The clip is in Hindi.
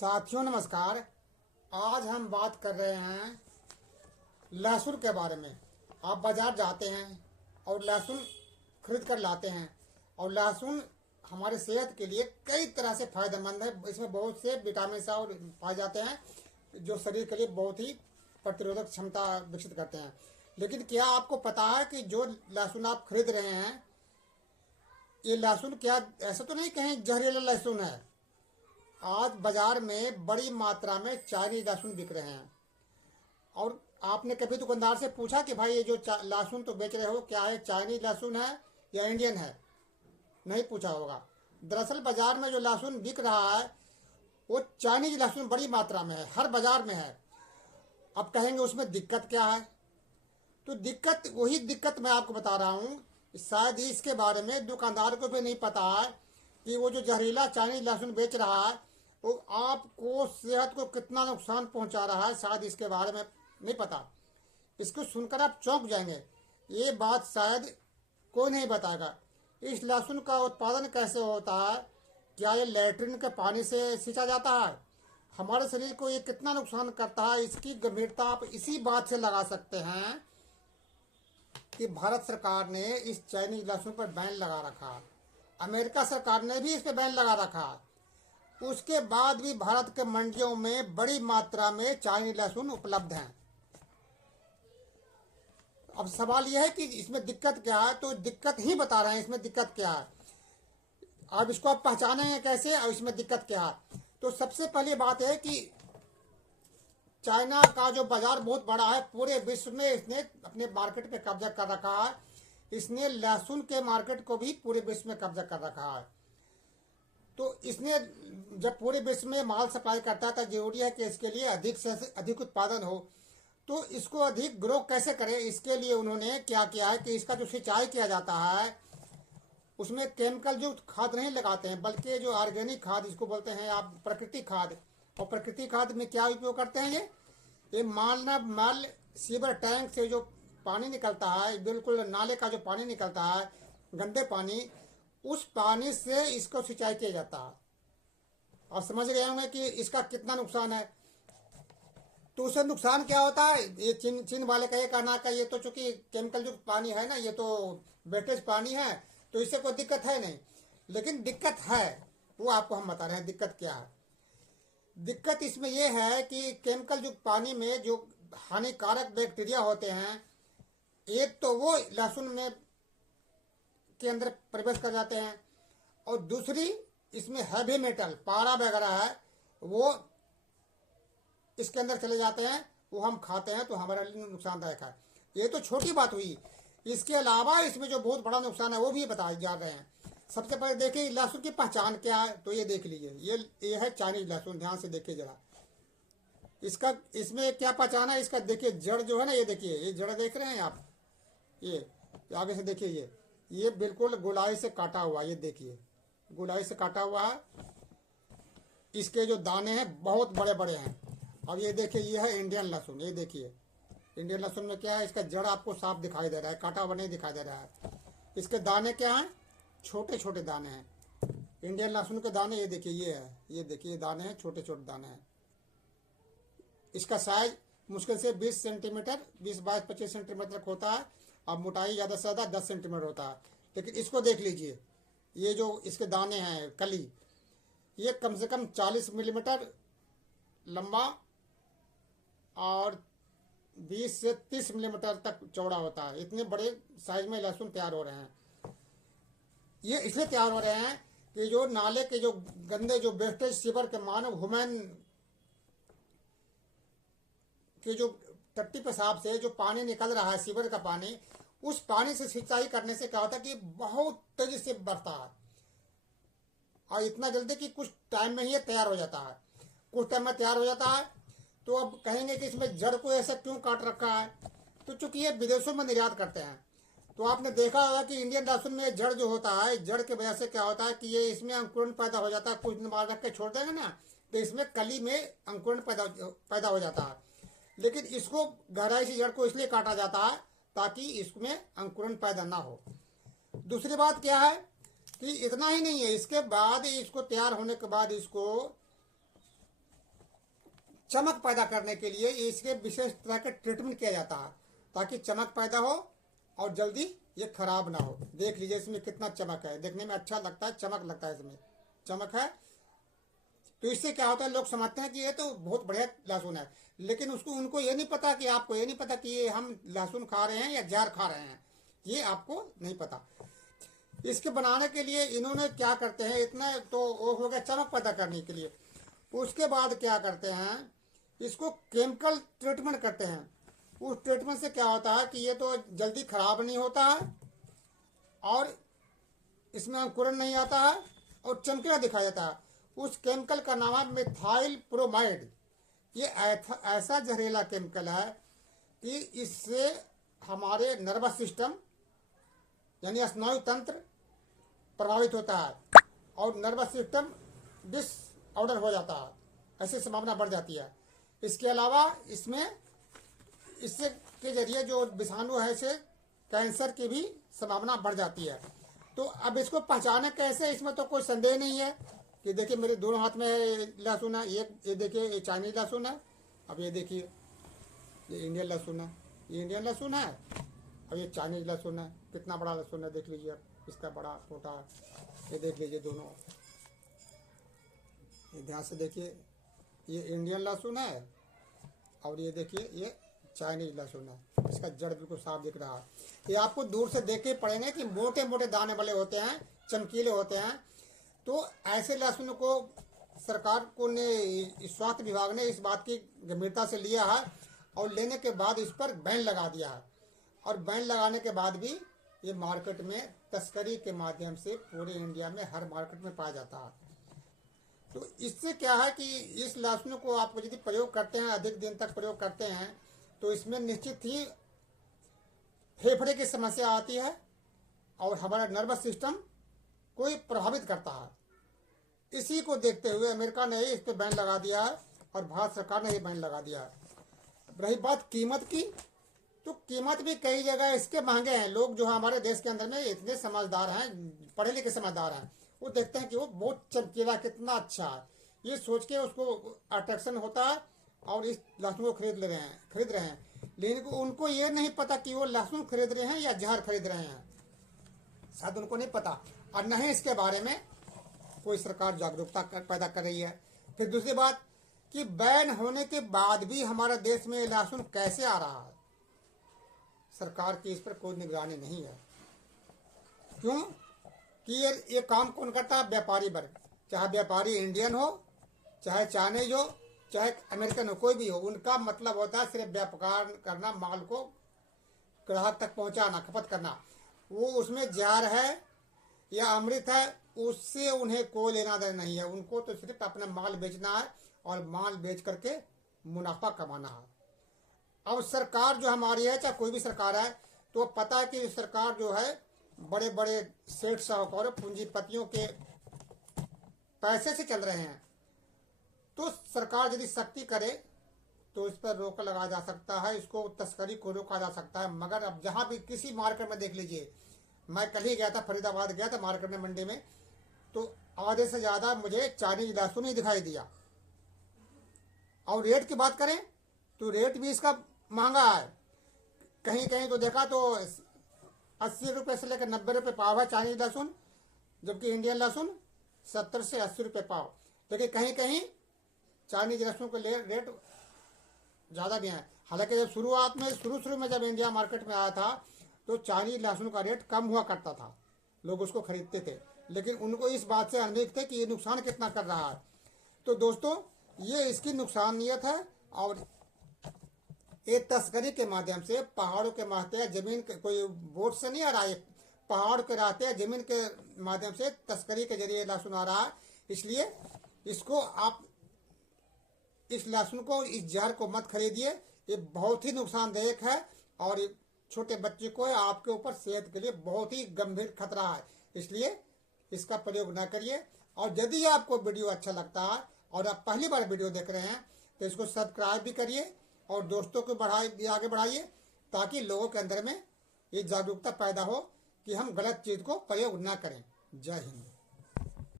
साथियों नमस्कार। आज हम बात कर रहे हैं लहसुन के बारे में। आप बाज़ार जाते हैं और लहसुन खरीद कर लाते हैं और लहसुन हमारे सेहत के लिए कई तरह से फ़ायदेमंद है। इसमें बहुत से विटामिन और पाए जाते हैं जो शरीर के लिए बहुत ही प्रतिरोधक क्षमता विकसित करते हैं। लेकिन क्या आपको पता है कि जो लहसुन आप खरीद रहे हैं ये लहसुन क्या ऐसा तो नहीं कहीं जहरीला लहसुन है। आज बाजार में बड़ी मात्रा में चाइनीज लहसुन बिक रहे हैं और आपने कभी दुकानदार से पूछा कि भाई ये जो लहसुन तो बेच रहे हो क्या है, चाइनीज लहसुन है या इंडियन है? नहीं पूछा होगा। दरअसल बाजार में जो लहसुन बिक रहा है वो चाइनीज लहसुन बड़ी मात्रा में है, हर बाजार में है। अब कहेंगे उसमें दिक्कत क्या है? तो दिक्कत वही दिक्कत मैं आपको बता रहा हूँ। शायद ही इसके बारे में दुकानदार को भी नहीं पता है कि वो जो जहरीला चाइनीज लहसुन बेच रहा है वो आपको सेहत को कितना नुकसान पहुंचा रहा है, शायद इसके बारे में नहीं पता। इसको सुनकर आप चौंक जाएंगे। ये बात शायद कोई नहीं बताएगा। इस लहसुन का उत्पादन कैसे होता है? क्या ये लैट्रिन के पानी से सींचा जाता है? हमारे शरीर को ये कितना नुकसान करता है, इसकी गंभीरता आप इसी बात से लगा सकते हैं कि भारत सरकार ने इस चाइनीज लहसुन पर बैन लगा रखा। अमेरिका सरकार ने भी इस पर बैन लगा रखा। उसके बाद भी भारत के मंडियों में बड़ी मात्रा में चाइनीज लहसुन उपलब्ध हैं। अब सवाल यह है कि इसमें दिक्कत क्या है, तो दिक्कत ही बता रहे हैं इसमें दिक्कत क्या है। अब इसको आप पहचानेंगे कैसे और इसमें दिक्कत क्या है? तो सबसे पहली बात है कि चाइना का जो बाजार बहुत बड़ा है, पूरे विश्व में इसने अपने मार्केट पे कब्जा कर रखा है। इसने लहसुन के मार्केट को भी पूरे विश्व में कब्जा कर रखा है। तो इसने जब पूरे विश्व में माल सप्लाई करता है तो जरूरी है कि इसके लिए अधिक से अधिक उत्पादन हो। तो इसको अधिक ग्रो कैसे करें, इसके लिए उन्होंने क्या किया है कि इसका जो सिंचाई किया जाता है उसमें केमिकल जो खाद नहीं लगाते हैं, बल्कि जो ऑर्गेनिक खाद इसको बोलते हैं आप, प्राकृतिक खाद। और प्राकृतिक खाद में क्या उपयोग करते हैं? ये माल सीवर टैंक से जो पानी निकलता है, बिल्कुल नाले का जो पानी निकलता है, गंदे पानी, उस पानी से इसको सिंचाई किया जाता है। और समझ गए होंगे कि इसका कितना नुकसान है। तो उससे नुकसान क्या होता है? ये चीन वाले का ये कहना का ये तो चूंकि केमिकल जो पानी है ना, ये तो वेटेज पानी है, तो इससे कोई दिक्कत है नहीं। लेकिन दिक्कत है, वो आपको हम बता रहे हैं दिक्कत क्या है। दिक्कत इसमें यह है कि केमिकल जो पानी में जो हानिकारक बैक्टीरिया होते हैं, एक तो वो लहसुन में के अंदर प्रवेश कर जाते हैं और दूसरी इसमें हैवी मेटल पारा वगैरह है वो इसके अंदर चले जाते हैं, वो हम खाते हैं तो हमारे लिए नुकसानदायक है। ये तो छोटी बात हुई। इसके अलावा इसमें जो बहुत बड़ा नुकसान है वो भी बताए जा रहे हैं। सबसे पहले देखिए लहसुन की पहचान क्या है, तो ये देख लीजिए। ये है चाइनीज लहसुन, ध्यान से देखिए जरा। इसका इसमें क्या पहचान है इसका? देखिए जड़ जो है ना, ये देखिए, ये जड़ देख रहे हैं आप, ये आगे से देखिए, ये बिल्कुल गोलाई से काटा हुआ, ये देखिए गोलाई से काटा हुआ है। इसके जो दाने हैं बहुत बड़े बड़े हैं। अब ये देखिए, ये है इंडियन लहसुन। ये देखिए इंडियन लहसुन में क्या है, इसका जड़ आपको साफ दिखाई दे रहा है, काटा हुआ नहीं दिखाई दे रहा है। इसके दाने क्या हैं? छोटे छोटे दाने हैं। इंडियन लहसुन के दाने ये देखिए, ये है, ये देखिए दाने हैं, छोटे छोटे दाने हैं। इसका साइज मुश्किल से 20 सेंटीमीटर, 20-22-25 सेंटीमीटर तक होता है। अब मोटाई ज़्यादा से ज़्यादा 10 सेंटीमीटर होता है। लेकिन इसको देख लीजिए, ये जो इसके दाने हैं कली, ये कम से कम 40 मिलीमीटर लंबा और 20 से 30 मिलीमीटर तक चौड़ा होता है। इतने बड़े साइज में लहसुन तैयार हो रहे हैं। ये इसलिए तैयार हो रहे हैं कि जो नाले के जो गंदे जो वेस्टेज सीवर के मानव ह्यूमन के जो टट्टी पेशाब से जो पानी निकल रहा है, सीवर का पानी, उस पानी से सिंचाई करने से क्या होता है कि बहुत तेजी से बढ़ता है और इतना जल्दी कि कुछ टाइम में ही ये तैयार हो जाता है। कुछ टाइम में तैयार हो जाता है। तो अब कहेंगे कि इसमें जड़ को ऐसा क्यों काट रखा है? तो चूंकि ये विदेशों में निर्यात करते हैं, तो आपने देखा होगा कि इंडियन लहसुन में जड़ जो होता है, जड़ के वजह से क्या होता है कि ये इसमें अंकुरण पैदा हो जाता है। कुछ दिन बाद रख के छोड़ देंगे ना तो इसमें कली में अंकुरण पैदा हो जाता है। लेकिन इसको गहराई से जड़ को इसलिए काटा जाता है ताकि इसमें अंकुरण पैदा ना हो। दूसरी बात क्या है कि इतना ही नहीं है, इसके बाद इसको तैयार होने के बाद इसको चमक पैदा करने के लिए इसके विशेष तरह का ट्रीटमेंट किया जाता है ताकि चमक पैदा हो और जल्दी ये खराब ना हो। देख लीजिए इसमें कितना चमक है, देखने में अच्छा लगता है, चमक लगता है, इसमें चमक है। तो इससे क्या होता है, लोग समझते हैं कि ये तो बहुत बढ़िया लहसुन है, लेकिन उनको ये नहीं पता कि आपको ये नहीं पता कि ये हम लहसुन खा रहे हैं या जहर खा रहे हैं, ये आपको नहीं पता। इसके बनाने के लिए इन्होंने क्या करते हैं, इतना तो वो हो गया चमक पैदा करने के लिए। उसके बाद क्या करते हैं, इसको केमिकल ट्रीटमेंट करते हैं। उस ट्रीटमेंट से क्या होता है कि ये तो जल्दी खराब नहीं होता है और इसमें अंकुरन नहीं आता है और चमकीला दिखाई देता है। उस केमिकल का नाम है मिथाइल ब्रोमाइड। ये ऐसा जहरीला केमिकल है कि इससे हमारे नर्वस सिस्टम यानी स्नायु तंत्र प्रभावित होता है और नर्वस सिस्टम डिसऑर्डर हो जाता है, ऐसी संभावना बढ़ जाती है। इसके अलावा इससे के जरिए जो विषाणु है इसे कैंसर की भी संभावना बढ़ जाती है। तो अब इसको पहचाने कैसे, इसमें तो कोई संदेह नहीं है कि देखिए मेरे दोनों हाथ में लहसुन है, ये देखिए ये चाइनीज लहसुन है, अब ये देखिए ये इंडियन लहसुन है, ये इंडियन लहसुन है, अब ये चाइनीज लहसुन है। कितना बड़ा लहसुन है देख लीजिए, इसका बड़ा छोटा, ये देख लीजिए दोनों, ये ध्यान से देखिए, ये इंडियन लहसुन है और ये देखिए ये चाइनीज लहसुन है, इसका जड़ बिल्कुल साफ दिख रहा है। ये आपको दूर से देख के पड़ेंगे कि मोटे मोटे दाने वाले होते हैं, चमकीले होते हैं। तो ऐसे लहसुन को सरकार को ने स्वास्थ्य विभाग ने इस बात की गंभीरता से लिया है और लेने के बाद इस पर बैन लगा दिया है। और बैन लगाने के बाद भी ये मार्केट में तस्करी के माध्यम से पूरे इंडिया में हर मार्केट में पाया जाता है। तो इससे क्या है कि इस लहसुन को आप यदि प्रयोग करते हैं, अधिक दिन तक प्रयोग करते हैं, तो इसमें निश्चित ही फेफड़े की समस्या आती है और हमारा नर्वस सिस्टम को प्रभावित करता है। इसी को देखते हुए अमेरिका ने इस पर बैन लगा दिया है और भारत सरकार ने ये बैन लगा दिया है। रही बात कीमत की, तो कीमत भी कई जगह इसके महंगे हैं। लोग जो हमारे देश के अंदर में इतने समझदार हैं, पढ़े लिखे समझदार हैं, वो देखते हैं कि वो बहुत चमकीला, कितना अच्छा है, ये सोच के उसको अट्रैक्शन होता है और इस लहसुन को खरीद रहे हैं। लेकिन उनको ये नहीं पता कि वो लहसुन खरीद रहे हैं या जहर खरीद रहे हैं, शायद उनको नहीं पता और न ही इसके बारे में कोई सरकार जागरूकता पैदा कर रही है। फिर दूसरी बात कि बैन होने के बाद भी हमारे देश में लहसुन कैसे आ रहा है, सरकार की इस पर कोई निगरानी नहीं है। क्यों कि ये काम कौन करता है, व्यापारी वर्ग, चाहे व्यापारी इंडियन हो, चाहे चाइनीज हो, चाहे अमेरिकन हो, कोई भी हो, उनका मतलब होता है सिर्फ व्यापार करना, माल को ग्राहक तक पहुंचाना, खपत करना। वो उसमें जहर है या अमृत है उससे उन्हें कोई लेना देना नहीं है। उनको तो सिर्फ अपना माल बेचना है और माल बेच करके मुनाफा कमाना है। अब सरकार जो हमारी है, चाहे कोई भी सरकार है, तो पता है कि सरकार जो है बड़े बड़े सेठ साहूकार पूंजीपतियों के पैसे से चल रहे हैं। तो सरकार यदि सख्ती करे तो इस पर रोक लगा जा सकता है, इसको तस्करी को रोका जा सकता है। मगर अब जहां भी किसी मार्केट में देख लीजिए, मैं कल ही गया था, फरीदाबाद गया था मार्केट में, मंडी में, तो आधे से ज्यादा मुझे चाइनीज लहसुन ही दिखाई दिया। और रेट की बात करें तो रेट भी इसका महंगा है। कहीं कहीं तो देखा तो 80 रुपये से लेकर 90 रुपये पाव है चाइनीज लहसुन, जबकि इंडियन लहसुन 70 से 80 रुपये पाव। लेकिन कहीं कहीं चाइनीज लहसुन के रेट ज़्यादा भी है। हालांकि जब शुरू में जब इंडिया मार्केट में आया था तो चाइनीज लहसुन का रेट कम हुआ करता था, लोग उसको खरीदते थे, लेकिन उनको इस बात से अनभिज्ञ थे कि ये नुकसान कितना कर रहा है। तो दोस्तों ये इसकी नुकसानियत है और ये तस्करी के माध्यम से पहाड़ों के महते जमीन के, कोई बोट से नहीं आ रहा है, पहाड़ के रहते जमीन के माध्यम से तस्करी के जरिए लहसुन आ रहा है। इसलिए इसको आप इस लहसुन को, इस जहर को मत खरीदिए, ये बहुत ही नुकसानदायक है और छोटे बच्चे को आपके ऊपर सेहत के लिए बहुत ही गंभीर खतरा है। इसलिए इसका प्रयोग ना करिए। और यदि आपको वीडियो अच्छा लगता है और आप पहली बार वीडियो देख रहे हैं तो इसको सब्सक्राइब भी करिए और दोस्तों को आगे बढ़ाइए, ताकि लोगों के अंदर में ये जागरूकता पैदा हो कि हम गलत चीज़ को प्रयोग ना करें। जय हिंद।